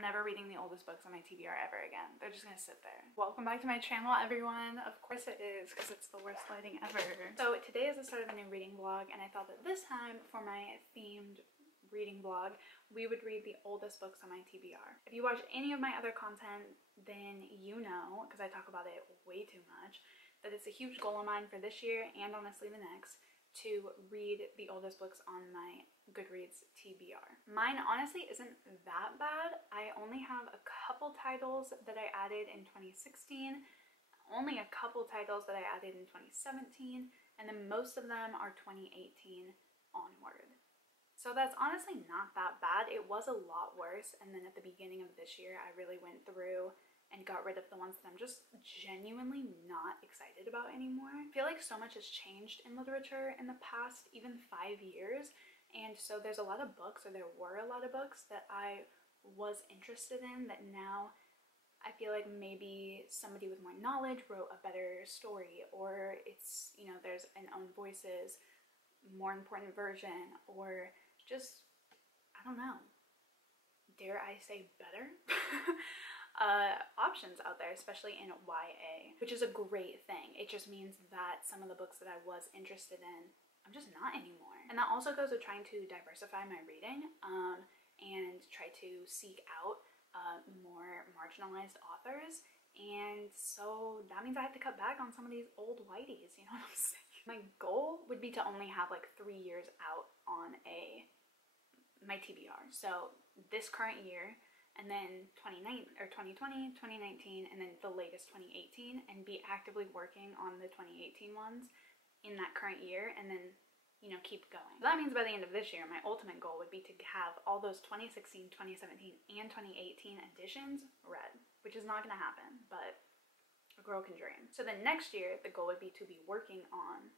I'm never reading the oldest books on my TBR ever again. They're just gonna sit there. Welcome back to my channel, everyone. Of course it is, because it's the worst lighting ever. So today is the start of a new reading vlog, and I thought that this time for my themed reading vlog, we would read the oldest books on my TBR. If you watch any of my other content, then you know, because I talk about it way too much, that it's a huge goal of mine for this year and honestly the next to read the oldest books on my Goodreads TBR. Mine honestly isn't that bad. I only have a couple titles that I added in 2016, only a couple titles that I added in 2017, and then most of them are 2018 onward. So that's honestly not that bad. It was a lot worse, and then at the beginning of this year I really went through and got rid of the ones that I'm just genuinely not excited about anymore. I feel like so much has changed in literature in the past even 5 years, and so there's a lot of books, or there were a lot of books that I was interested in that now I feel like maybe somebody with more knowledge wrote a better story, or it's, you know, there's an Own Voices more important version, or just, I don't know, dare I say better? Options out there, especially in YA, which is a great thing. It just means that some of the books that I was interested in, I'm just not anymore. And that also goes with trying to diversify my reading and try to seek out more marginalized authors. And so that means I have to cut back on some of these old whiteys, you know what I'm saying? My goal would be to only have like 3 years out on my TBR. So this current year, and then 2020, 2019, and then the latest 2018, and be actively working on the 2018 ones in that current year, and then, you know, keep going. So that means by the end of this year, my ultimate goal would be to have all those 2016, 2017, and 2018 editions read, which is not gonna happen, but a girl can dream. So then next year, the goal would be to be working on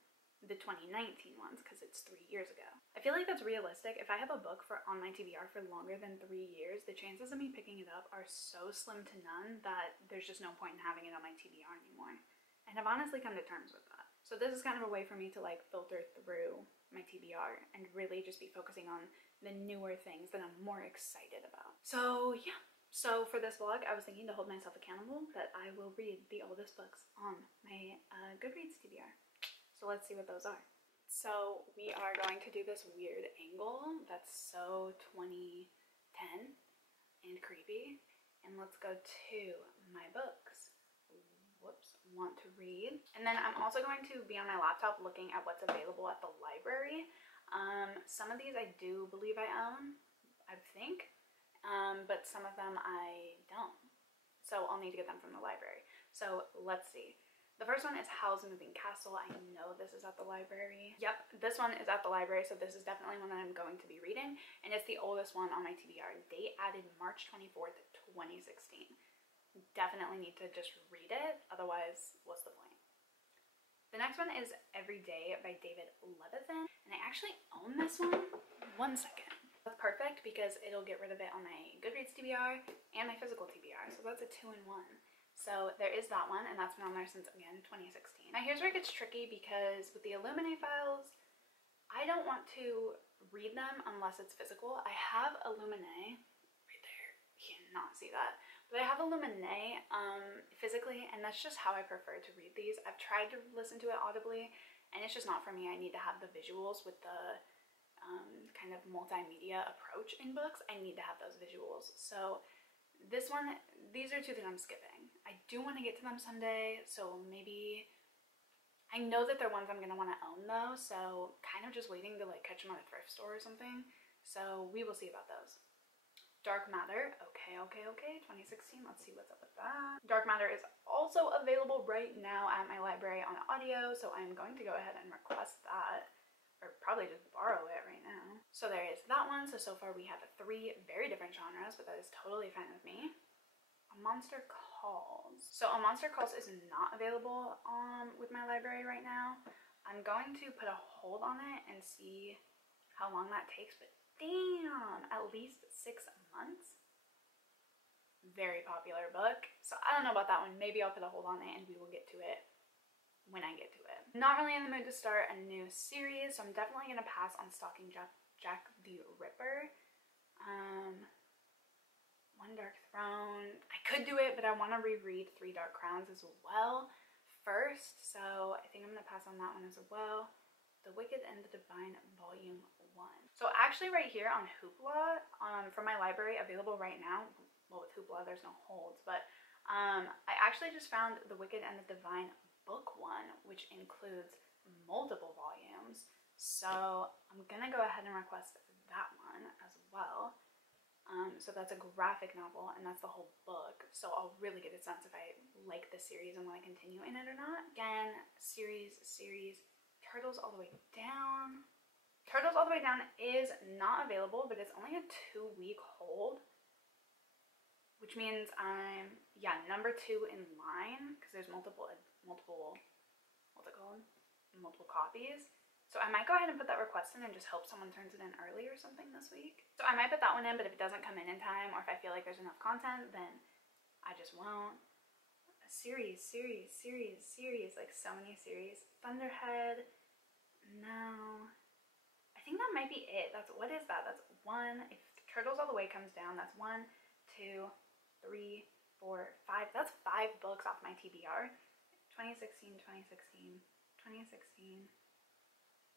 the 2019 ones, because it's 3 years ago. I feel like that's realistic. If I have a book on my TBR for longer than 3 years, the chances of me picking it up are so slim to none that there's just no point in having it on my TBR anymore. And I've honestly come to terms with that. So this is kind of a way for me to like filter through my TBR and really just be focusing on the newer things that I'm more excited about. So yeah. So for this vlog, I was thinking to hold myself accountable that I will read the oldest books on my Goodreads TBR. So let's see what those are. So we are going to do this weird angle that's so 2010 and creepy. And let's go to my books. Whoops, want to read. And then I'm also going to be on my laptop looking at what's available at the library. Some of these I do believe I own, I think, but some of them I don't. So I'll need to get them from the library. So let's see. The first one is Howl's Moving Castle. I know this is at the library. Yep, this one is at the library, so this is definitely one that I'm going to be reading, and it's the oldest one on my TBR. Date added March 24th, 2016. Definitely need to just read it, otherwise what's the point? The next one is Every Day by David Levithan, and I actually own this one. 1 second. That's perfect because it'll get rid of it on my Goodreads TBR and my physical TBR, so that's a 2-in-1. So there is that one, and that's been on there since, again, 2016. Now here's where it gets tricky, because with the Illuminae files, I don't want to read them unless it's physical. I have Illuminae right there. You cannot see that. But I have Illuminae physically, and that's just how I prefer to read these. I've tried to listen to it audibly, and it's just not for me. I need to have the visuals with the kind of multimedia approach in books. I need to have those visuals. So this one, these are two that I'm skipping. I do want to get to them someday, so maybe, I know that they're ones I'm going to want to own though, so kind of just waiting to like catch them at a thrift store or something. So we will see about those. Dark Matter, okay, 2016, let's see what's up with that. Dark Matter is also available right now at my library on audio, so I'm going to go ahead and request that, or probably just borrow it right now. So there is that one. So far we have 3 very different genres, but that is totally fine with me. A Monster Calls. So A Monster Calls is not available with my library right now. I'm going to put a hold on it and see how long that takes, but damn, at least 6 months. Very popular book. So I don't know about that one. Maybe I'll put a hold on it and we will get to it when I get to it. Not really in the mood to start a new series, so I'm definitely gonna pass on Stalking Jack the Ripper. One Dark Throne. I could do it, but I want to reread Three Dark Crowns as well first, so I think I'm gonna pass on that one as well. The Wicked and the Divine Volume 1. So actually right here on Hoopla, from my library, available right now, well with Hoopla there's no holds, but I actually just found The Wicked and the Divine Book 1, which includes multiple volumes. So I'm gonna go ahead and request that one as well. So that's a graphic novel, and that's the whole book. So I'll really get a sense if I like the series and want to continue in it or not. Again, series, Turtles All the Way Down. Turtles All the Way Down is not available, but it's only a 2-week hold, which means I'm, yeah, number 2 in line, because there's multiple, what's it called? Multiple copies. So I might go ahead and put that request in and just hope someone turns it in early or something this week. So I might put that one in, but if it doesn't come in time, or if I feel like there's enough content, then I just won't. A series, like so many series. Thunderhead, no. I think that might be it. What is that? That's 1, if Turtles All the Way comes down, that's 1, 2, 3, 4, 5. That's 5 books off my TBR. 2016, 2016, 2016.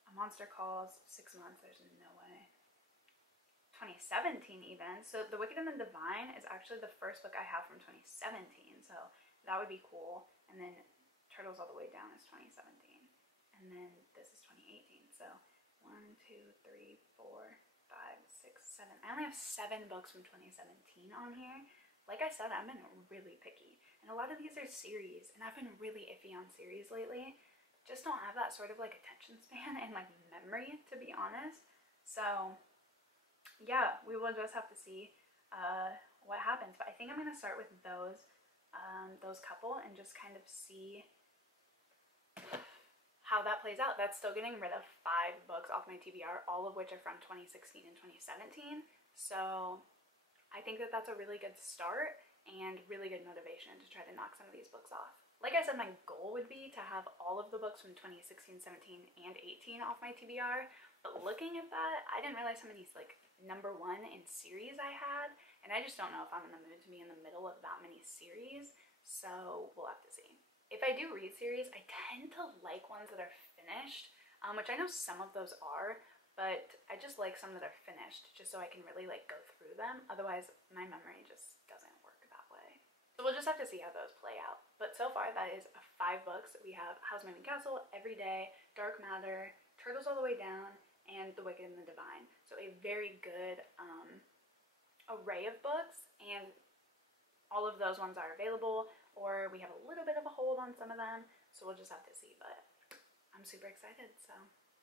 A Monster Calls, 6 months, there's no way. 2017 even. So The Wicked and the Divine is actually the first book I have from 2017, so that would be cool. And then Turtles All the Way Down is 2017. And then this is 2018, so 1, 2, 3, 4, 5, 6, 7. I only have 7 books from 2017 on here. Like I said, I've been really picky. And a lot of these are series, and I've been really iffy on series lately. Just don't have that sort of like attention span and like memory, to be honest. So yeah, we will just have to see what happens. But I think I'm gonna start with those couple and just kind of see how that plays out. That's still getting rid of 5 books off my TBR, all of which are from 2016 and 2017. So I think that that's a really good start and really good motivation to try to knock some of these books off. Like I said, my goal would be to have all of the books from 2016, 17, and 18 off my TBR, but looking at that, I didn't realize how many like number 1 in series I had, and I just don't know if I'm in the mood to be in the middle of that many series, so we'll have to see. If I do read series, I tend to like ones that are finished, which I know some of those are, but I just like some that are finished, just so I can really like go through them, otherwise my memory just doesn't work that way. So we'll just have to see how those play out. But so far, that is 5 books. We have Howl's Moving Castle, Every Day, Dark Matter, Turtles All the Way Down, and The Wicked and the Divine. So a very good array of books, and all of those ones are available, or we have a little bit of a hold on some of them, so we'll just have to see. But I'm super excited, so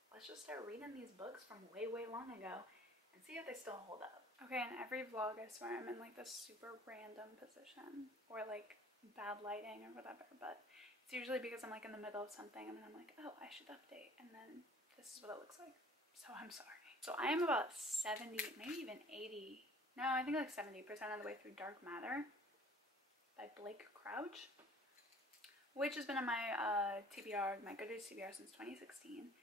let's just start reading these books from way, way long ago and see if they still hold up. Okay, in every vlog, I swear I'm in like this super random position, or like bad lighting or whatever, but it's usually because I'm like in the middle of something and then I'm like, oh, I should update, and then this is what it looks like, so I'm sorry. So I am about 70, maybe even 80, no, I think like 70% of the way through Dark Matter by Blake Crouch, which has been on my TBR, my Goodreads TBR since 2016,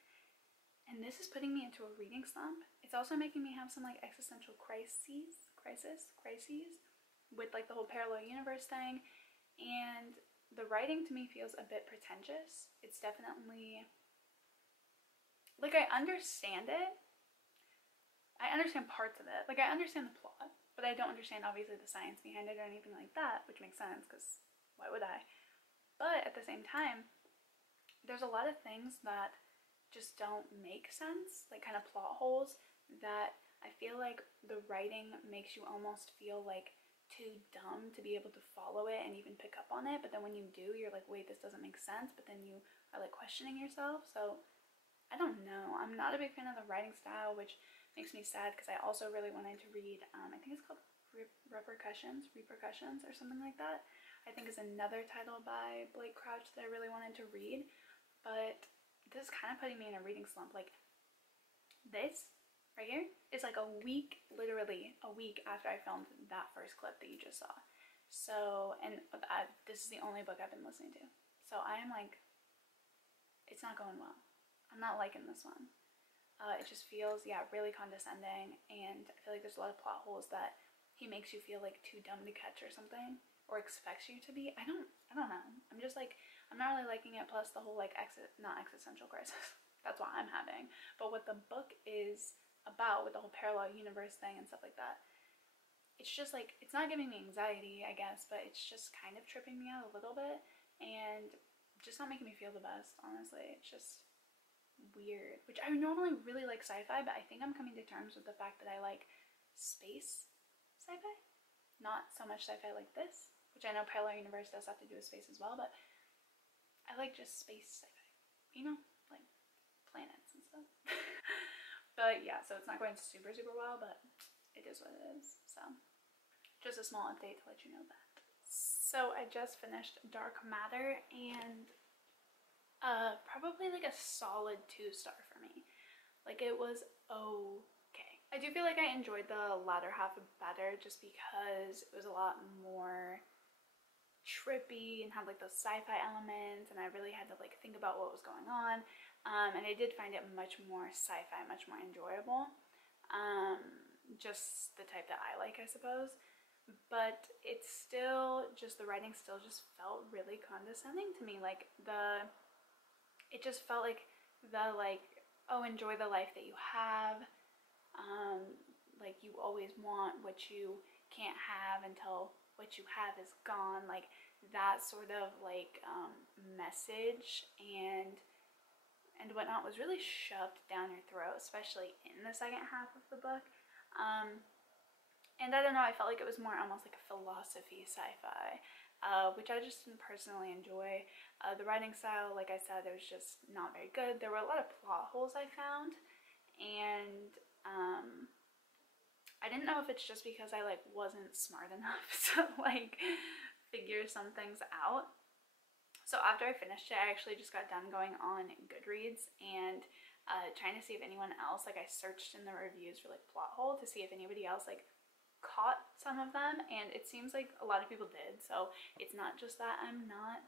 and this is putting me into a reading slump. It's also making me have some like existential crises with like the whole parallel universe thing. And the writing to me feels a bit pretentious. It's definitely, like, I understand it. I understand parts of it. Like, I understand the plot, but I don't understand, obviously, the science behind it or anything like that, which makes sense, because why would I? But at the same time, there's a lot of things that just don't make sense, like kind of plot holes, that I feel like the writing makes you almost feel like too dumb to be able to follow it and even pick up on it, but then when you do, you're like, wait, this doesn't make sense, but then you are like questioning yourself. So I don't know, I'm not a big fan of the writing style, which makes me sad, because I also really wanted to read, I think it's called Repercussions or something like that, I think is another title by Blake Crouch that I really wanted to read. But this is kind of putting me in a reading slump. Like, this right here is like a week, literally a week after I filmed that first clip that you just saw. So, and this is the only book I've been listening to. So I am like, it's not going well. I'm not liking this one. It just feels, yeah, really condescending, and I feel like there's a lot of plot holes that he makes you feel like too dumb to catch or something, or expects you to be. I don't know. I'm just like, I'm not really liking it. Plus the whole like not existential crisis. That's what I'm having. But what the book is about, with the whole parallel universe thing and stuff like that, it's just like, it's not giving me anxiety, I guess, but it's just kind of tripping me out a little bit and just not making me feel the best, honestly. It's just weird, which I normally really like sci-fi, but I think I'm coming to terms with the fact that I like space sci-fi, not so much sci-fi like this, which I know parallel universe does have to do with space as well, but I like just space sci-fi, you know, like planets and stuff. But yeah, so it's not going super well, but it is what it is. So just a small update to let you know that. So I just finished Dark Matter, and probably like a solid 2-star for me. Like, it was okay. I do feel like I enjoyed the latter half better just because it was a lot more trippy and had like those sci-fi elements, and I really had to like think about what was going on. And I did find it much more sci-fi, much more enjoyable. Just the type that I like, I suppose. But it's still just, the writing still just felt really condescending to me. Like it just felt like oh, enjoy the life that you have. Like, you always want what you can't have until what you have is gone. Like, that sort of like message and whatnot was really shoved down your throat, especially in the second half of the book. And I don't know, I felt like it was more almost like a philosophy sci-fi, which I just didn't personally enjoy. The writing style, like I said, it was just not very good. There were a lot of plot holes I found, and I didn't know if it's just because I like wasn't smart enough to like figure some things out. So after I finished it, I actually just got done going on Goodreads and trying to see if anyone else, like, I searched in the reviews for like plot hole to see if anybody else like caught some of them, and it seems like a lot of people did. So it's not just that I'm not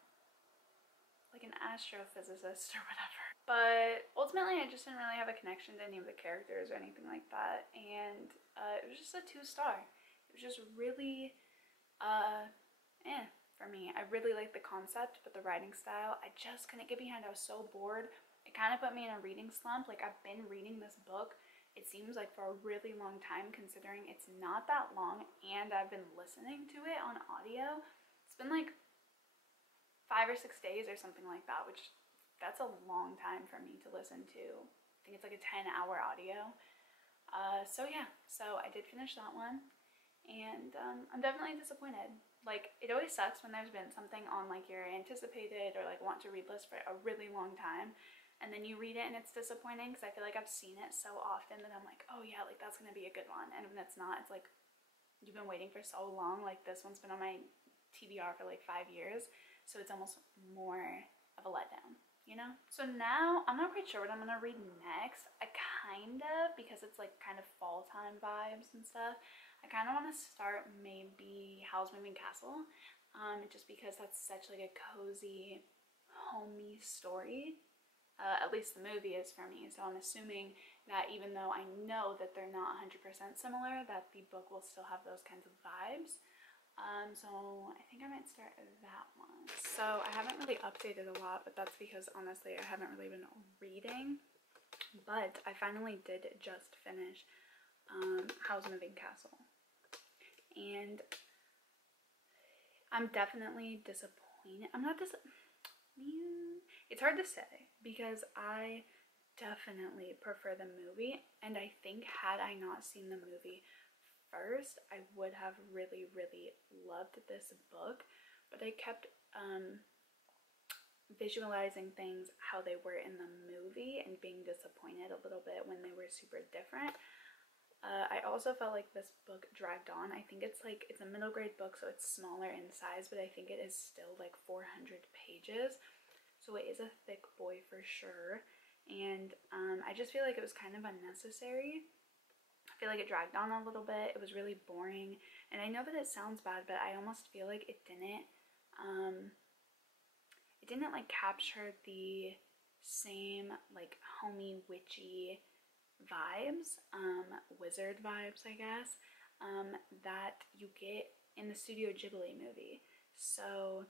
like an astrophysicist or whatever, but ultimately I just didn't really have a connection to any of the characters or anything like that, and it was just a 2-star. It was just really for me. I really liked the concept, but the writing style I just couldn't get behind. I was so bored. It kind of put me in a reading slump. Like, I've been reading this book, it seems like, for a really long time, considering it's not that long, and I've been listening to it on audio. It's been like 5 or 6 days or something like that, which that's a long time for me to listen to. I think it's like a 10-hour audio. So yeah, so I did finish that one, and I'm definitely disappointed. Like, it always sucks when there's been something on like your anticipated or like want to read list for a really long time, and then you read it and it's disappointing, because I feel like I've seen it so often that I'm like, oh yeah, like that's gonna be a good one. And when it's not, it's like, you've been waiting for so long. Like, this one's been on my TBR for like 5 years, so it's almost more of a letdown, you know? So now I'm not quite sure what I'm gonna read next. I kind of, because it's like kind of fall time vibes and stuff, I kind of want to start maybe Howl's Moving Castle, just because that's such like a cozy, homey story. At least the movie is for me, so I'm assuming that even though I know that they're not 100% similar, that the book will still have those kinds of vibes. So I think I might start that one. So I haven't really updated a lot, but that's because honestly I haven't really been reading. But I finally did just finish Howl's Moving Castle, and I'm definitely disappointed. I'm not it's hard to say, because I definitely prefer the movie, and I think had I not seen the movie first, I would have really loved this book. But I kept visualizing things how they were in the movie and being disappointed a little bit when they were super different. I also felt like this book dragged on. I think it's a middle grade book, so it's smaller in size, but I think it is still like 400 pages. So it is a thick boy for sure. And I just feel like it was kind of unnecessary. I feel like it dragged on a little bit. It was really boring. And I know that it sounds bad, but I almost feel like it didn't like capture the same like homey, witchy vibes, wizard vibes, I guess, that you get in the Studio Ghibli movie. So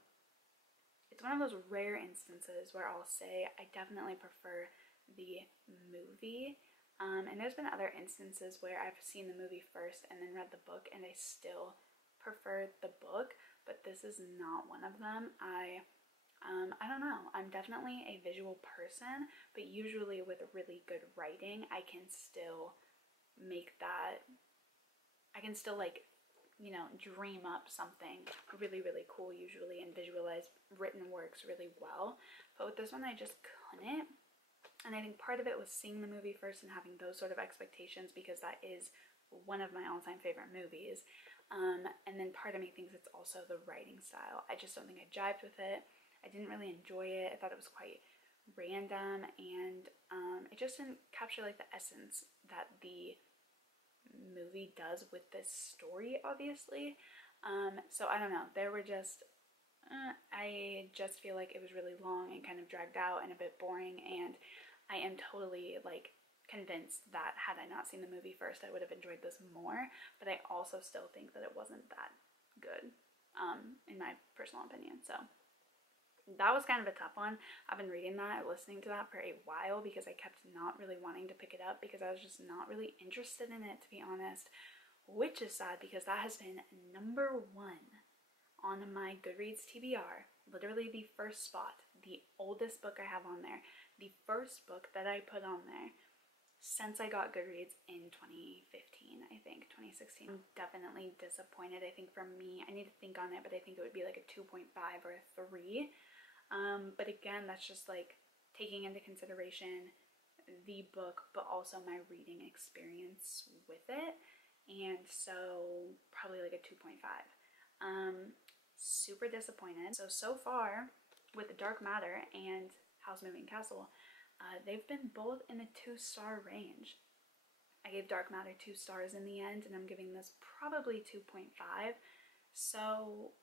it's one of those rare instances where I'll say I definitely prefer the movie. And there's been other instances where I've seen the movie first and then read the book and I still prefer the book, but this is not one of them. I don't know. I'm definitely a visual person, but usually with really good writing, I can still make that, I can still like, you know, dream up something really, really cool usually and visualize written works really well. But with this one, I just couldn't. And I think part of it was seeing the movie first and having those sort of expectations because that is one of my all-time favorite movies. And then part of me thinks it's also the writing style. I just don't think I jived with it. I didn't really enjoy it. I thought it was quite random and it just didn't capture like the essence that the movie does with this story, obviously. So I don't know, there were just I just feel like it was really long and kind of dragged out and a bit boring, and I am totally like convinced that had I not seen the movie first I would have enjoyed this more, but I also still think that it wasn't that good in my personal opinion. So that was kind of a tough one. I've been reading that, listening to that for a while because I kept not really wanting to pick it up because I was just not really interested in it, to be honest, which is sad because that has been #1 on my Goodreads TBR, literally the first spot, the oldest book I have on there, the first book that I put on there since I got Goodreads in 2015, I think, 2016. I'm definitely disappointed. I think for me, I need to think on it, but I think it would be like a 2.5 or a 3. But again, that's just like taking into consideration the book, but also my reading experience with it. And so probably like a 2.5. Super disappointed. So far with Dark Matter and House Moving Castle, they've been both in the 2-star range. I gave Dark Matter 2 stars in the end, and I'm giving this probably 2.5. So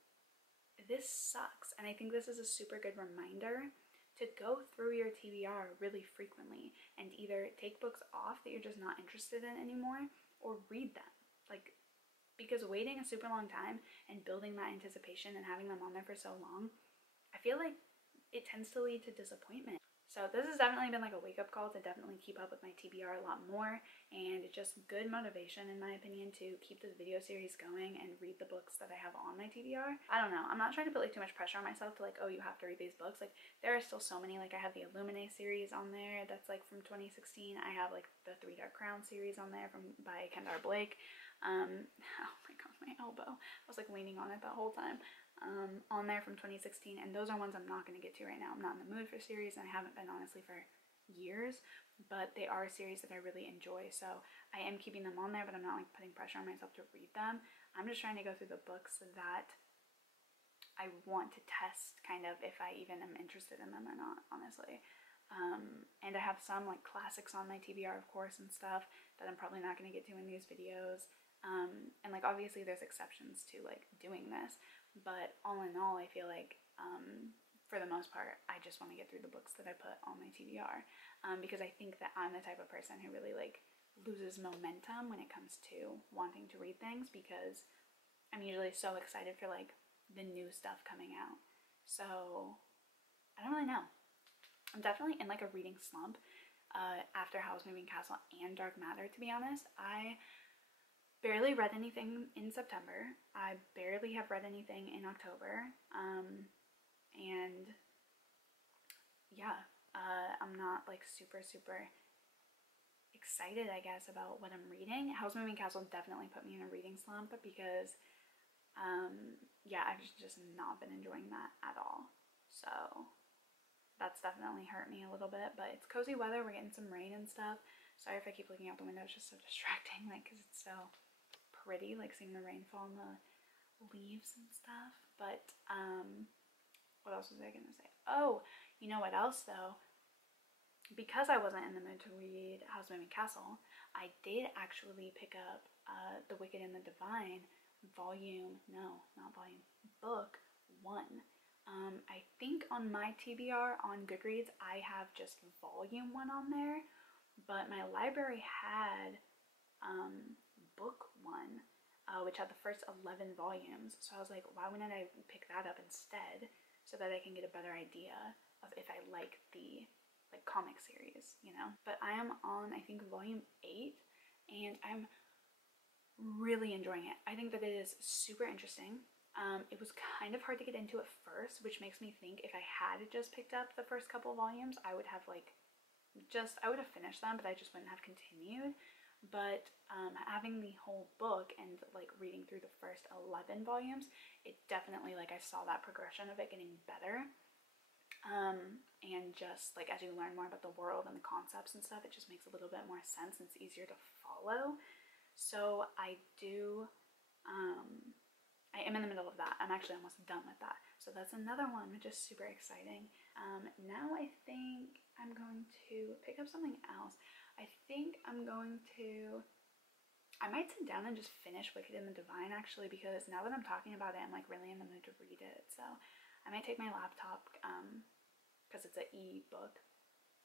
this sucks, and I think this is a super good reminder to go through your TBR really frequently and either take books off that you're just not interested in anymore or read them. Like, because waiting a super long time and building that anticipation and having them on there for so long, I feel like it tends to lead to disappointment. So this has definitely been like a wake-up call to definitely keep up with my TBR a lot more, and just good motivation in my opinion to keep this video series going and read the books that I have on my TBR. I don't know, I'm not trying to put like too much pressure on myself to like, oh, you have to read these books. Like, there are still so many. Like, I have the Illuminae series on there that's like from 2016. I have like the 3 Dark Crown series on there by Kendar Blake. Oh my god, my elbow, I was like leaning on it that whole time. On there from 2016, and those are ones I'm not going to get to right now. I'm not in the mood for series, and I haven't been honestly for years, but they are a series that I really enjoy, so I am keeping them on there, but I'm not like putting pressure on myself to read them. I'm just trying to go through the books that I want to test kind of if I even am interested in them or not, honestly. And I have some like classics on my TBR, of course, and stuff that I'm probably not going to get to in these videos. And like obviously there's exceptions to like doing this, but all in all I feel like for the most part I just want to get through the books that I put on my TBR, because I think that I'm the type of person who really like loses momentum when it comes to wanting to read things, because I'm usually so excited for like the new stuff coming out. So I don't really know. I'm definitely in like a reading slump after House Moving Castle and Dark Matter, to be honest. I barely read anything in September. I barely have read anything in October. And yeah, I'm not like super excited, I guess, about what I'm reading. House Moving Castle definitely put me in a reading slump because yeah, I've just not been enjoying that at all. So that's definitely hurt me a little bit, but it's cozy weather. We're getting some rain and stuff. Sorry if I keep looking out the window, it's just so distracting, like, because it's so pretty, like seeing the rain fall on the leaves and stuff. But what else was I gonna say? Oh, you know what else though? Because I wasn't in the mood to read House Moving Castle, I did actually pick up The Wicked and the Divine book 1. I think on my TBR on Goodreads I have just volume 1 on there, but my library had book 1. which had the first 11 volumes. So I was like, why wouldn't I pick that up instead so that I can get a better idea of if I like the like comic series, you know? But I am on, I think, volume 8, and I'm really enjoying it. I think that it is super interesting. It was kind of hard to get into at first, which makes me think if I had just picked up the first couple volumes, I would have like I would have finished them, but I just wouldn't have continued. But having the whole book and like reading through the first 11 volumes, it definitely, like, I saw that progression of it getting better. And just like as you learn more about the world and the concepts and stuff, it just makes a little bit more sense and it's easier to follow. So I am in the middle of that. I'm actually almost done with that. So that's another one, which is super exciting. Now I think I'm going to pick up something else. I think I might sit down and just finish Wicked and the Divine, actually, because now that I'm talking about it, I'm like really in the mood to read it. So I might take my laptop, because it's an e-book.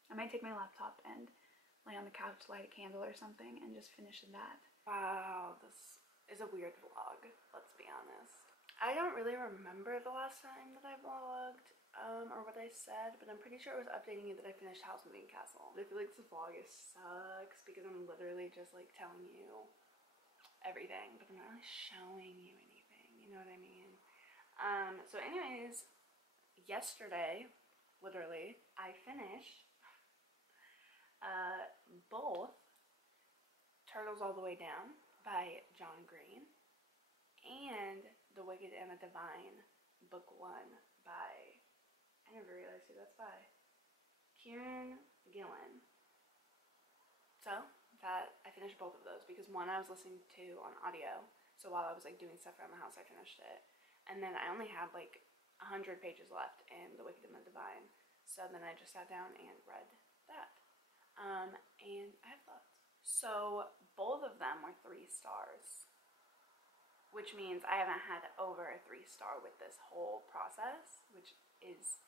I might take my laptop and lay on the couch, light a candle or something, and just finish that. Wow, this is a weird vlog, let's be honest. I don't really remember the last time that I vlogged, or what I said, but I'm pretty sure I was updating you that I finished House Moving Castle. I feel like this vlog sucks because I'm literally just like telling you everything, but I'm not really showing you anything, you know what I mean? So anyways, yesterday, literally, I finished both Turtles All the Way Down by John Green and The Wicked and the Divine Book 1 by, I never realized who that's by, Kieran Gillen. So that I finished both of those because one I was listening to on audio, so while I was like doing stuff around the house I finished it, and then I only had like 100 pages left in The Wicked and the Divine, so then I just sat down and read that. And I have thoughts. So both of them were 3 stars, which means I haven't had over a 3-star with this whole process, which is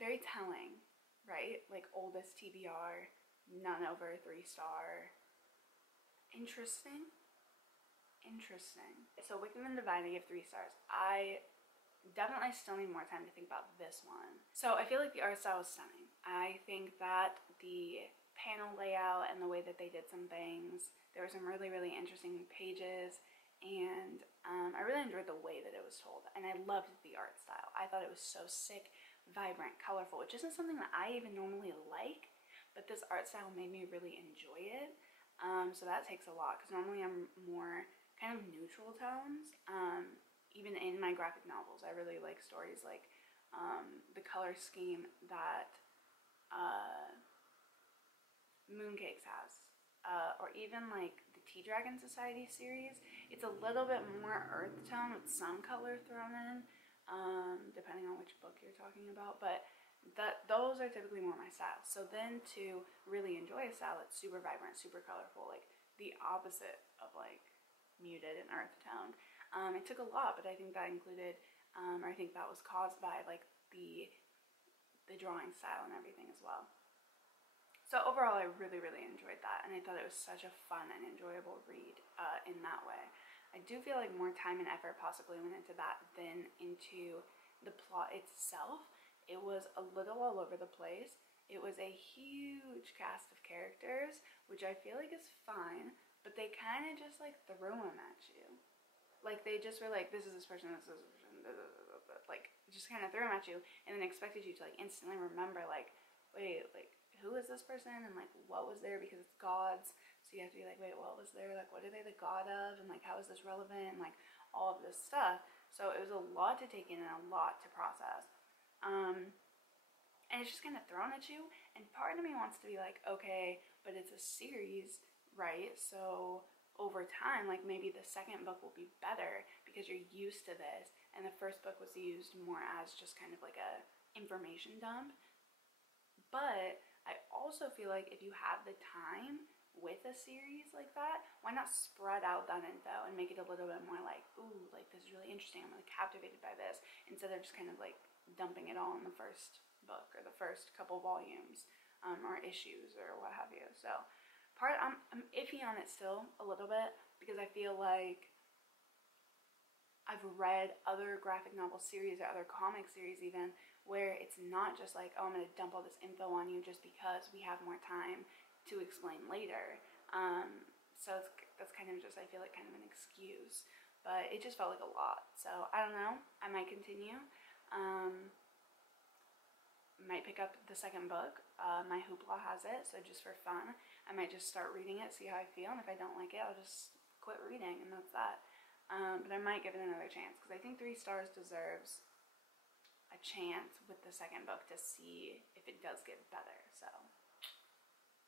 very telling, right? Like oldest TBR, none over a 3-star. Interesting. So Wicked and Divine, I give 3 stars. I definitely still need more time to think about this one. So I feel like the art style is stunning. I think that the panel layout and the way that they did some things, there were some really, really interesting pages, and I really enjoyed the way that it was told, and I loved the art style. I thought it was so sick, vibrant, colorful, which isn't something that I even normally like, but this art style made me really enjoy it. So that takes a lot, because normally I'm more kind of neutral tones. Even in my graphic novels, I really like stories like the color scheme that Mooncakes has, or even like the Tea Dragon Society series. It's a little bit more earth tone with some color thrown in, depending on which book you're talking about, but those are typically more my style. So then to really enjoy a style that's super vibrant, super colorful, like the opposite of like muted and earth tone, it took a lot, but I think that included, or I think that was caused by like the drawing style and everything as well. So overall, I really, really enjoyed that, and I thought it was such a fun and enjoyable read in that way. I do feel like more time and effort possibly went into that than into the plot itself. It was a little all over the place. It was a huge cast of characters, which I feel like is fine, but they kind of just like threw them at you. Like they just were like, this is this person, this is this person, like just kind of threw them at you, and then expected you to like instantly remember like, wait, like who is this person, and like what was there, because it's gods, so you have to be like, wait, what was there, like what are they the god of, and like how is this relevant, and like all of this stuff. So it was a lot to take in and a lot to process, and it's just kind of thrown at you, and part of me wants to be like, okay, but it's a series, right? So over time, like maybe the second book will be better because you're used to this, and the first book was used more as just kind of like a information dump. But I also feel like if you have the time with a series like that, why not spread out that info and make it a little bit more like, ooh, like this is really interesting, I'm really captivated by this, instead of just kind of like dumping it all in the first book or the first couple volumes, or issues or what have you. So I'm iffy on it still a little bit, because I feel like I've read other graphic novel series or other comic series even where it's not just like, oh, I'm going to dump all this info on you just because we have more time to explain later. So that's kind of just, I feel like, kind of an excuse. But it just felt like a lot. So I don't know. I might continue. Might pick up the second book. My Hoopla has it, so just for fun, I might just start reading it, see how I feel, and if I don't like it, I'll just quit reading, and that's that. But I might give it another chance, because I think 3 stars deserves a chance with the second book to see if it does get better. So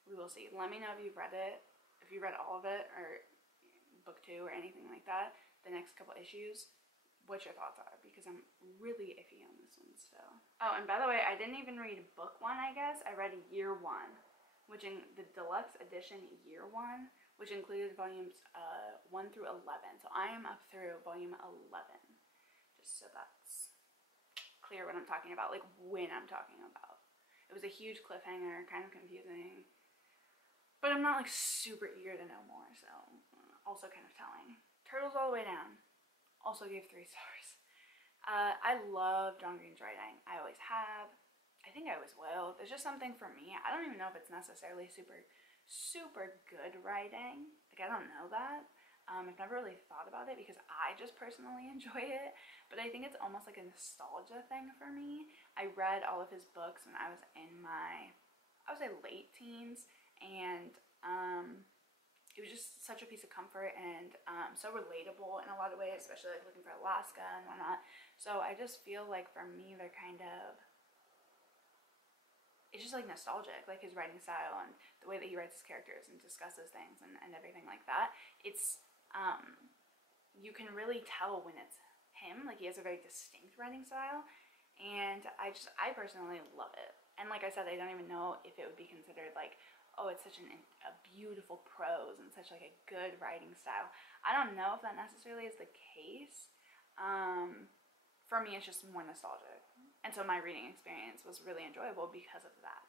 we will see. Let me know if you've read it, if you read all of it, or book 2 or anything like that, the next couple issues, what your thoughts are, because I'm really iffy on this one still. Oh, and by the way, I didn't even read book 1, I guess. I read year 1, which in the deluxe edition year 1, which included volumes 1 through 11. So I am up through volume 11, just so that's clear what I'm talking about, like when I'm talking about. It was a huge cliffhanger, kind of confusing, but I'm not like super eager to know more, so also kind of telling. Turtles All the Way Down, also gave 3 stars. I love John Green's writing. I always have. I think I always will. There's just something for me. I don't even know if it's necessarily super good writing. Like, I don't know that. I've never really thought about it because I just personally enjoy it. But I think it's almost like a nostalgia thing for me. I read all of his books when I was in my, I would say, late teens. And it was just such a piece of comfort and so relatable in a lot of ways, especially like looking for Alaska and whatnot. So I just feel like for me, they're kind of, it's just like nostalgic, like his writing style and the way that he writes his characters and discusses things and everything like that. It's, you can really tell when it's him, like he has a very distinct writing style, and I personally love it. And like I said, I don't even know if it would be considered like, oh, it's such a beautiful prose and such like a good writing style. I don't know if that necessarily is the case. For me, it's just more nostalgic. And so my reading experience was really enjoyable because of that.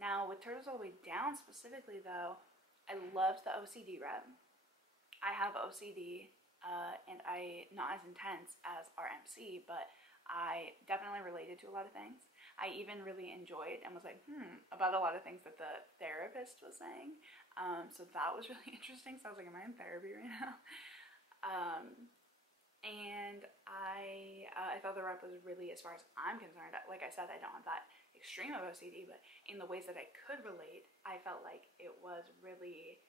Now, with Turtles All the Way Down specifically, though, I loved the OCD rep. I have OCD, and not as intense as our MC, but I definitely related to a lot of things. I even really enjoyed and was like, about a lot of things that the therapist was saying. So that was really interesting. So I was like, am I in therapy right now? And I thought the rep was really, as far as I'm concerned, like I said, I don't have that extreme of OCD, but in the ways that I could relate, I felt like it was really,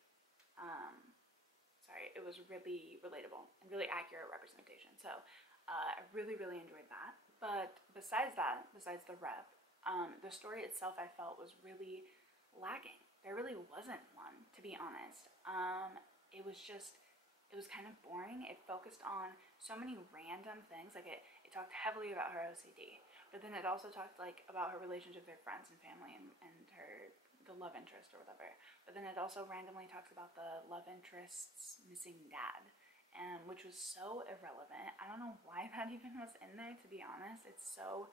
it was really relatable and really accurate representation. So I really enjoyed that. But besides that, besides the rep, the story itself I felt was really lacking. There really wasn't one, to be honest. It was kind of boring. It focused on so many random things. Like it talked heavily about her OCD, but then it also talked like about her relationship with her friends and family and the love interest or whatever. But then it also randomly talks about the love interest's missing dad, which was so irrelevant. I don't know why that even was in there, to be honest. It's so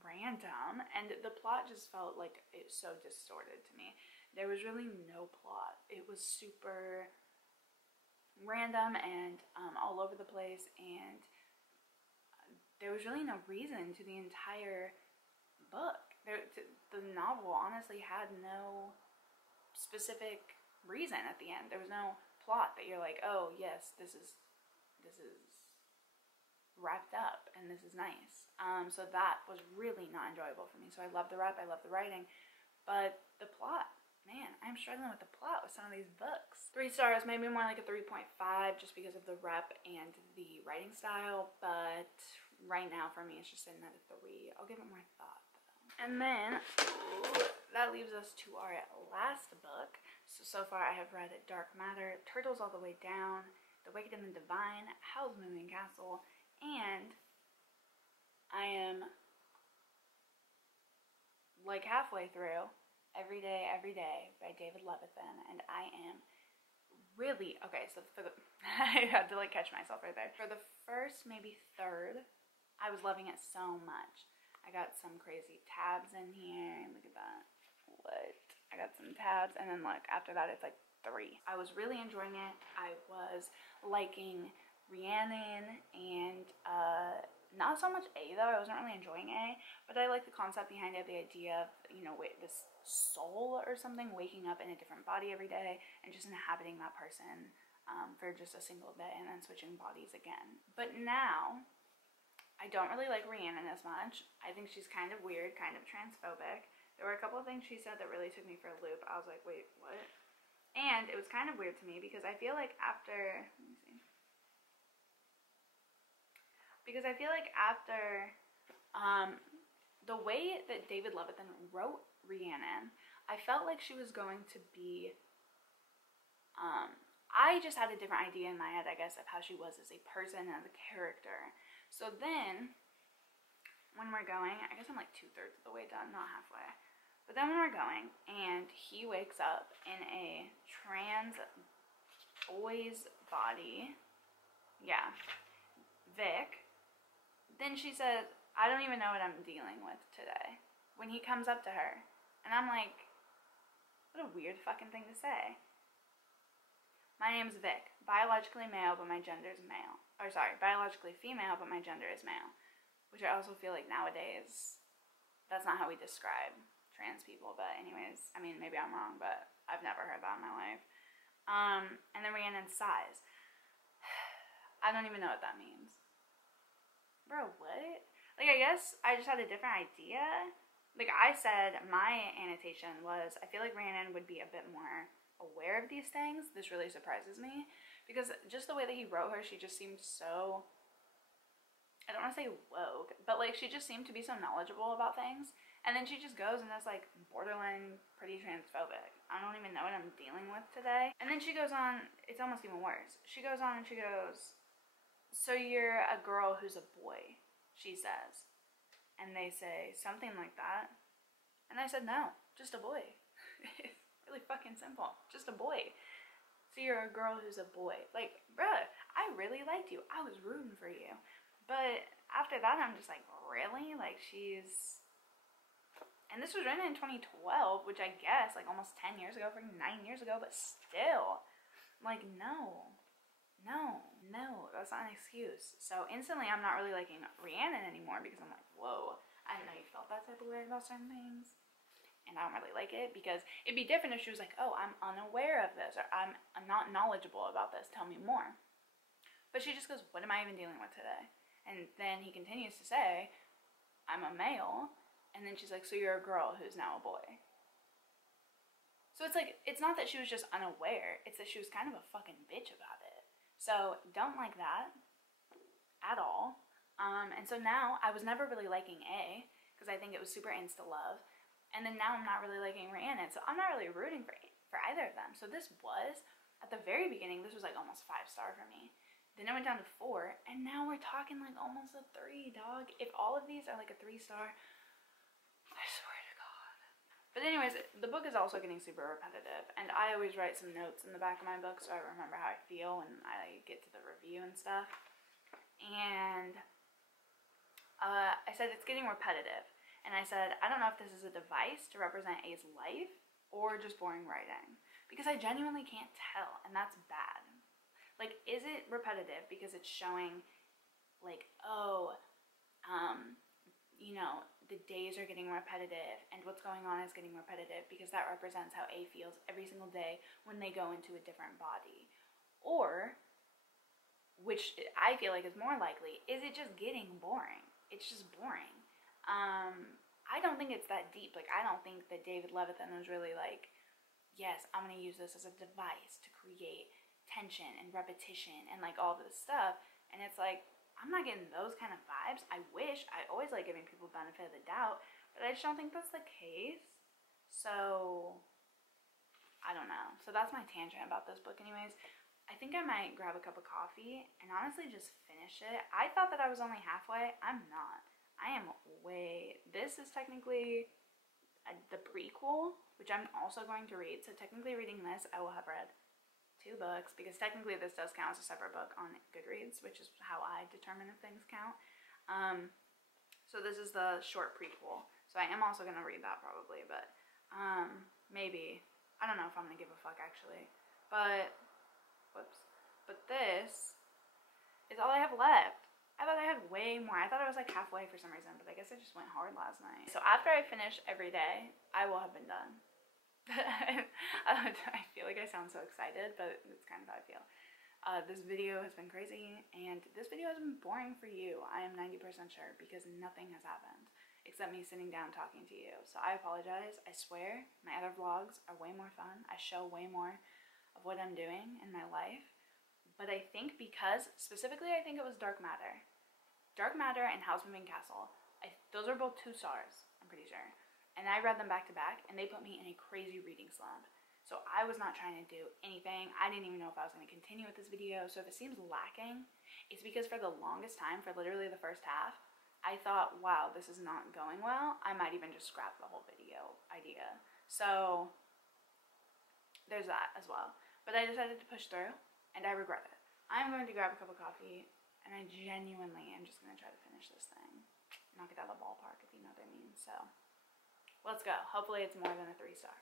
random, and the plot just felt like it was so distorted to me. There was really no plot. It was super random and all over the place, and there was really no reason to the entire book. The novel honestly had no specific reason at the end. There was no plot that you're like, oh yes, this is wrapped up and this is nice. So that was really not enjoyable for me. So I love the rep, I love the writing, but the plot, man, I'm struggling with the plot with some of these books. 3 stars, maybe more like a 3.5 just because of the rep and the writing style, but right now for me it's just sitting at a 3. I'll give it more thought though. And then, that leaves us to our last book. So far I have read Dark Matter, Turtles All the Way Down, The Wicked and the Divine, Howl's Moving Castle, and I am like halfway through Every Day by David Levithan, and I am really, okay, so for the, I had to like catch myself right there. For the first, maybe third, I was loving it so much. I got some crazy tabs in here, look at that. What? I got some tabs, and then look, after that it's like 3. I was really enjoying it. I was liking Rhiannon and not so much A though. I wasn't really enjoying A, but I like the concept behind it, the idea of, you know, this soul or something waking up in a different body every day and just inhabiting that person for just a single day and then switching bodies again. But now I don't really like Rhiannon as much. I think she's kind of weird, kind of transphobic. There were a couple of things she said that really took me for a loop. I was like, wait, what? And it was kind of weird to me because I feel like after, let me see. Because I feel like after the way that David Levithan wrote Rhiannon, I felt like she was going to be, I just had a different idea in my head, I guess, of how she was as a person and as a character. So then, when we're going, I guess I'm like 2/3 of the way done, not halfway. But then when we're going, and he wakes up in a trans boy's body, yeah, Vic, then she says, I don't even know what I'm dealing with today, when he comes up to her. And I'm like, what a weird fucking thing to say. My name's Vic, biologically male, but my gender is male. Or sorry, biologically female, but my gender is male. Which I also feel like nowadays, that's not how we describe trans people. But anyways, I mean, maybe I'm wrong, but I've never heard that in my life. And then Rhiannon's size. I don't even know what that means. Bro, what? Like, I guess I just had a different idea. Like, I said, my annotation was, I feel like Rhiannon would be a bit more aware of these things. This really surprises me. Because just the way that he wrote her, she just seemed so, I don't want to say woke, but like, she just seemed to be so knowledgeable about things. And then she just goes and is like borderline pretty transphobic. I don't even know what I'm dealing with today. And then she goes on, it's almost even worse. She goes on and she goes, so you're a girl who's a boy, she says. And they say something like that. And I said, no, just a boy. It's really fucking simple. Just a boy. So you're a girl who's a boy. Like, bruh, I really liked you. I was rooting for you. But after that, I'm just like, really? Like, she's... And this was written in 2012, which I guess, like, almost 10 years ago, freaking 9 years ago, but still. Like, no, that's not an excuse. So instantly, I'm not really liking Rhiannon anymore because I'm like, whoa, I didn't know you felt that type of way about certain things. And I don't really like it because it'd be different if she was like, oh, I'm unaware of this, or I'm not knowledgeable about this, tell me more. But she just goes, what am I even dealing with today? And then he continues to say, I'm a male. And then she's like, so you're a girl who's now a boy. So it's like, it's not that she was just unaware, it's that she was kind of a fucking bitch about it. So don't like that at all. And so now I was never really liking A because I think it was super insta love. And then now I'm not really liking Rhiannon, so I'm not really rooting for either of them. So this was, at the very beginning, this was like almost 5-star for me. Then it went down to 4, and now we're talking like almost a 3, dog. If all of these are like a 3-star, I swear to God. But anyways, the book is also getting super repetitive, and I always write some notes in the back of my book so I remember how I feel when I get to the review and stuff. And I said it's getting repetitive. And I said, I don't know if this is a device to represent A's life or just boring writing. Because I genuinely can't tell, and that's bad. Like, is it repetitive because it's showing, like, oh, you know, the days are getting repetitive and what's going on is getting repetitive because that represents how A feels every single day when they go into a different body? Or, which I feel like is more likely, is it just getting boring? It's just boring. I don't think it's that deep. Like, I don't think that David Levithan was really like, yes, I'm going to use this as a device to create tension and repetition and like all this stuff. And it's like, I'm not getting those kind of vibes. I wish. I always like giving people benefit of the doubt, but I just don't think that's the case. So, I don't know. So that's my tangent about this book anyways. I think I might grab a cup of coffee and honestly just finish it. I thought that I was only halfway. I'm not. I am way, this is technically the prequel, which I'm also going to read. So technically reading this, I will have read 2 books, because technically this does count as a separate book on Goodreads, which is how I determine if things count. So this is the short prequel. So I am also going to read that probably, but maybe. I don't know if I'm gonna give a fuck actually. But, whoops. But this is all I have left. I thought I had way more. I thought I was like halfway for some reason, but I guess I just went hard last night. So after I finish every day, I will have been done. I feel like I sound so excited, but it's kind of how I feel. This video has been crazy, and this video has been boring for you. I am 90% sure, because nothing has happened except me sitting down talking to you. So I apologize. I swear my other vlogs are way more fun. I show way more of what I'm doing in my life. But I think because, specifically I think it was Dark Matter. Dark Matter and House Moving Castle. Those are both 2 stars, I'm pretty sure. And I read them back to back, and they put me in a crazy reading slump. So I was not trying to do anything. I didn't even know if I was going to continue with this video. So if it seems lacking, it's because for the longest time, for literally the first half, I thought, wow, this is not going well. I might even just scrap the whole video idea. So there's that as well. But I decided to push through, and I regret it. I'm going to grab a cup of coffee, and I genuinely am just going to try to finish this thing. Knock it out of the ballpark, if you know what I mean. So let's go. Hopefully it's more than a 3-star.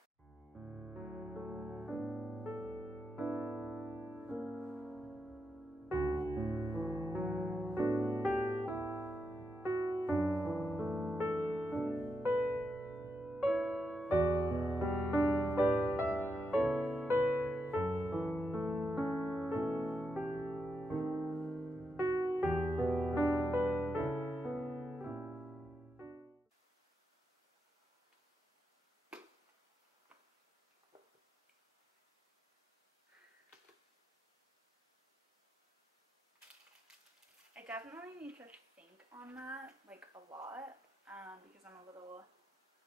I definitely need to think on that, like, a lot, because I'm a little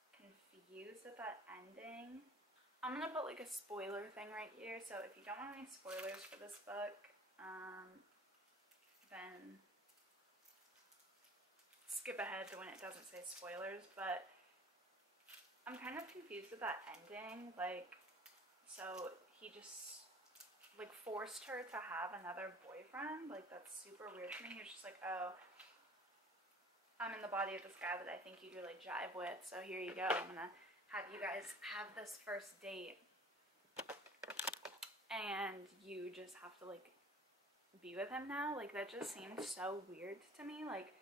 confused at that ending. I'm gonna put, like, a spoiler thing right here, so if you don't want any spoilers for this book, then skip ahead to when it doesn't say spoilers, but I'm kind of confused with that ending, like, so he just, like, forced her to have another boyfriend. Like, that's super weird to me. He was just like, oh, I'm in the body of this guy that I think you'd really jive with, so here you go. I'm gonna have you guys have this first date, and you just have to, like, be with him now. Like, that just seemed so weird to me. Like,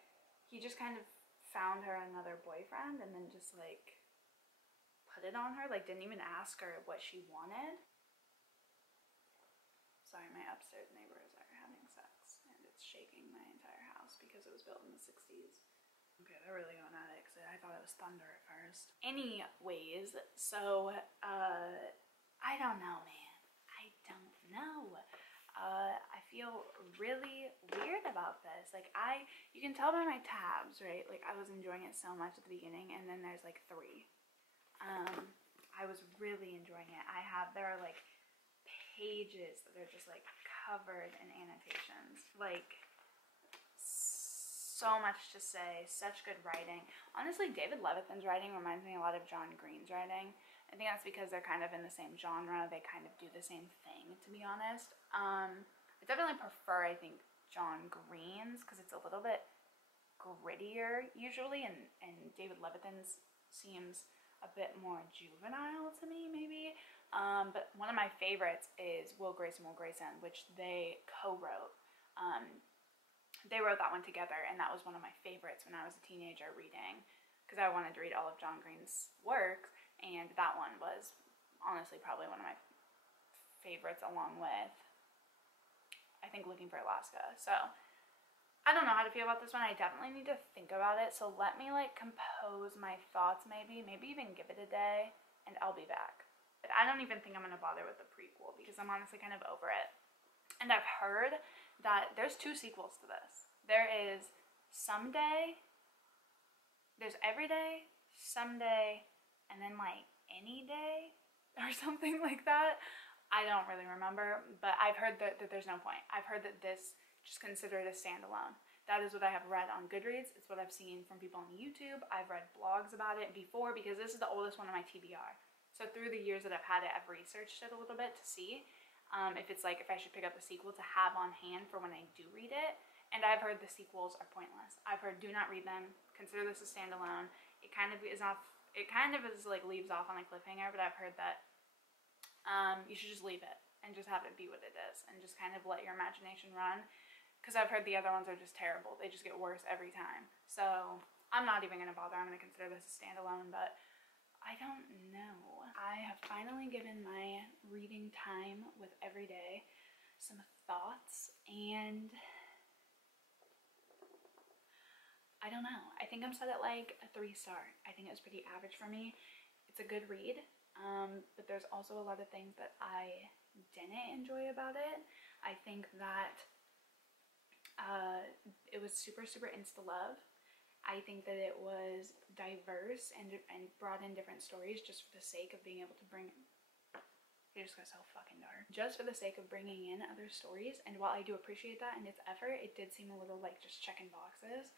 he just kind of found her another boyfriend and then just, like, put it on her. Like, didn't even ask her what she wanted. Sorry, my upstairs neighbors are having sex, and it's shaking my entire house because it was built in the 60s. Okay, they're really going at it, because I thought it was thunder at first. Anyways, so, I don't know, man. I don't know. I feel really weird about this. Like, you can tell by my tabs, right? Like, I was enjoying it so much at the beginning, and then there's, like, 3. I was really enjoying it. There are, like, pages that are just, like, covered in annotations. Like, so much to say, such good writing. Honestly, David Levithan's writing reminds me a lot of John Green's writing. I think that's because they're kind of in the same genre. They kind of do the same thing, to be honest. I definitely prefer, I think, John Green's, because it's a little bit grittier usually, and David Levithan's seems a bit more juvenile to me, maybe. But one of my favorites is Will Grayson, which they co-wrote. They wrote that one together, and that was one of my favorites when I was a teenager reading, because I wanted to read all of John Green's work, and that one was honestly probably one of my favorites, along with, I think, Looking for Alaska. So I don't know how to feel about this one. I definitely need to think about it, so let me, like, compose my thoughts, maybe even give it a day, and I'll be back. But I don't even think I'm going to bother with the prequel, because I'm honestly kind of over it. And I've heard that there's 2 sequels to this. There is Someday, there's Everyday, Someday, and then, like, Any Day, or something like that. I don't really remember, but I've heard that there's no point. I've heard that this just considered a standalone. That is what I have read on Goodreads. It's what I've seen from people on YouTube. I've read blogs about it before, because this is the oldest one on my TBR. So through the years that I've had it, I've researched it a little bit to see if it's, like, if I should pick up the sequel to have on hand for when I do read it. And I've heard the sequels are pointless. I've heard do not read them. Consider this a standalone. It kind of is off it kind of is like leaves off on a cliffhanger, but I've heard that you should just leave it and just have it be what it is and just kind of let your imagination run, because I've heard the other ones are just terrible. They just get worse every time. So I'm not even going to bother. I'm going to consider this a standalone, but I don't know. I have finally given my reading time with every day some thoughts, and I don't know. I think I'm set at like a 3-star. I think it was pretty average for me. It's a good read, but there's also a lot of things that I didn't enjoy about it. I think that it was super insta love. I think that it was diverse and brought in different stories just for the sake of being able to bring. It just got so fucking dark. Just for the sake of bringing in other stories, and while I do appreciate that and its effort, it did seem a little like just checking boxes.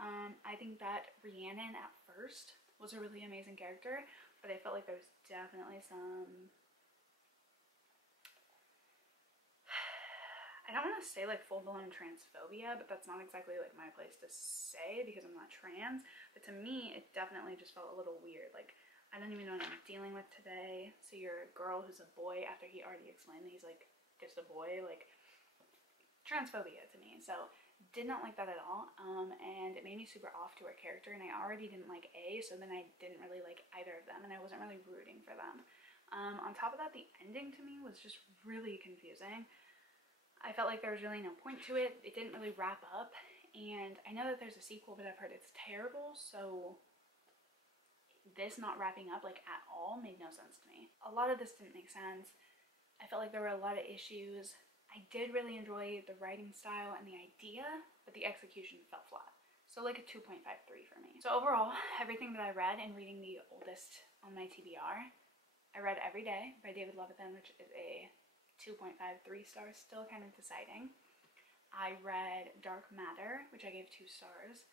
I think that Rhiannon at first was a really amazing character, but I felt like there was definitely some, I don't want to say like full-blown transphobia, but that's not exactly like my place to say because I'm not trans, but to me it definitely just felt a little weird. Like, I don't even know what I'm dealing with today. So you're a girl who's a boy after he already explained that he's like just a boy, like transphobia to me. So did not like that at all, and it made me super off to her character, and I already didn't like A, so then I didn't really like either of them, and I wasn't really rooting for them. On top of that, the ending to me was just really confusing. I felt like there was really no point to it. It didn't really wrap up, and I know that there's a sequel, but I've heard it's terrible, so this not wrapping up like at all made no sense to me. A lot of this didn't make sense. I felt like there were a lot of issues. I did really enjoy the writing style and the idea, but the execution fell flat. So like a 2.53 for me. So overall, everything that I read in reading the oldest on my TBR, I read Every Day by David Levithan, which is a 2.53 stars, still kind of deciding. I read Dark Matter, which I gave 2 stars.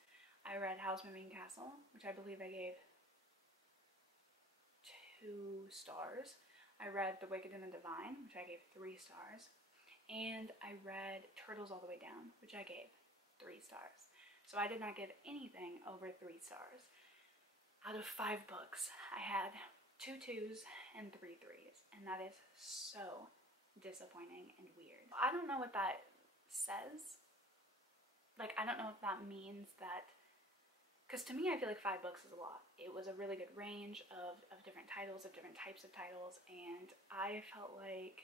I read Howl's Moving Castle, which I believe I gave 2 stars. I read The Wicked and the Divine, which I gave 3 stars. And I read Turtles All the Way Down, which I gave 3 stars. So I did not give anything over 3 stars. Out of 5 books, I had 2 2s and 3 3s, and that is so disappointing and weird. I don't know what that says. Like, I don't know if that means that, because to me, I feel like 5 books is a lot. It was a really good range of different titles, of different types of titles, and I felt like,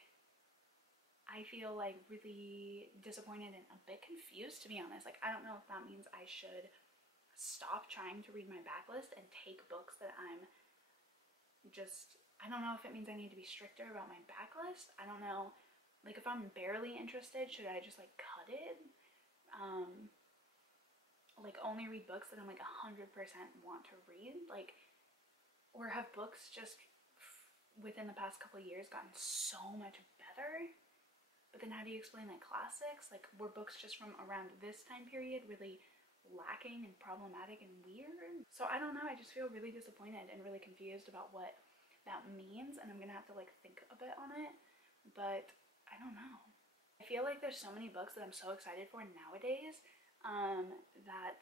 I feel like really disappointed and a bit confused, to be honest. Like, I don't know if that means I should stop trying to read my backlist and take books that I'm just, I don't know if it means I need to be stricter about my backlist. I don't know, like if I'm barely interested, should I just like cut it? Like only read books that I'm like 100% want to read, like, or have books just within the past couple of years gotten so much better? But then how do you explain like classics? Like, were books just from around this time period really lacking and problematic and weird? So I don't know, I just feel really disappointed and really confused about what that means, and I'm gonna have to like think a bit on it, but I don't know. I feel like there's so many books that I'm so excited for nowadays that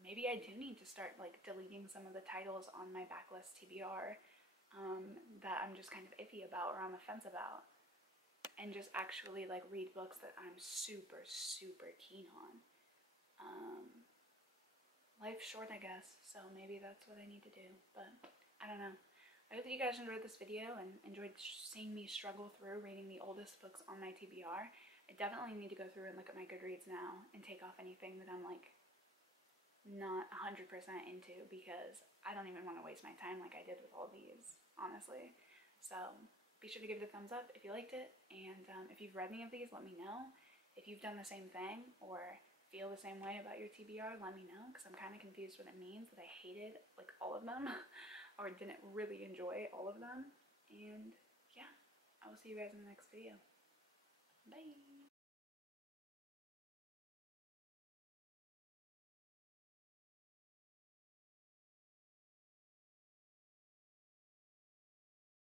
maybe I do need to start like deleting some of the titles on my backlist TBR that I'm just kind of iffy about or on the fence about, and just actually like read books that I'm super keen on. Life's short, I guess, so maybe that's what I need to do, but I don't know. I hope that you guys enjoyed this video and enjoyed seeing me struggle through reading the oldest books on my TBR. I definitely need to go through and look at my Goodreads now and take off anything that I'm like not 100% into, because I don't even want to waste my time like I did with all these, honestly. So be sure to give it a thumbs up if you liked it, and if you've read any of these, let me know. If you've done the same thing or feel the same way about your TBR, let me know, because I'm kind of confused what it means that I hated like all of them or didn't really enjoy all of them. And yeah, I will see you guys in the next video. Bye!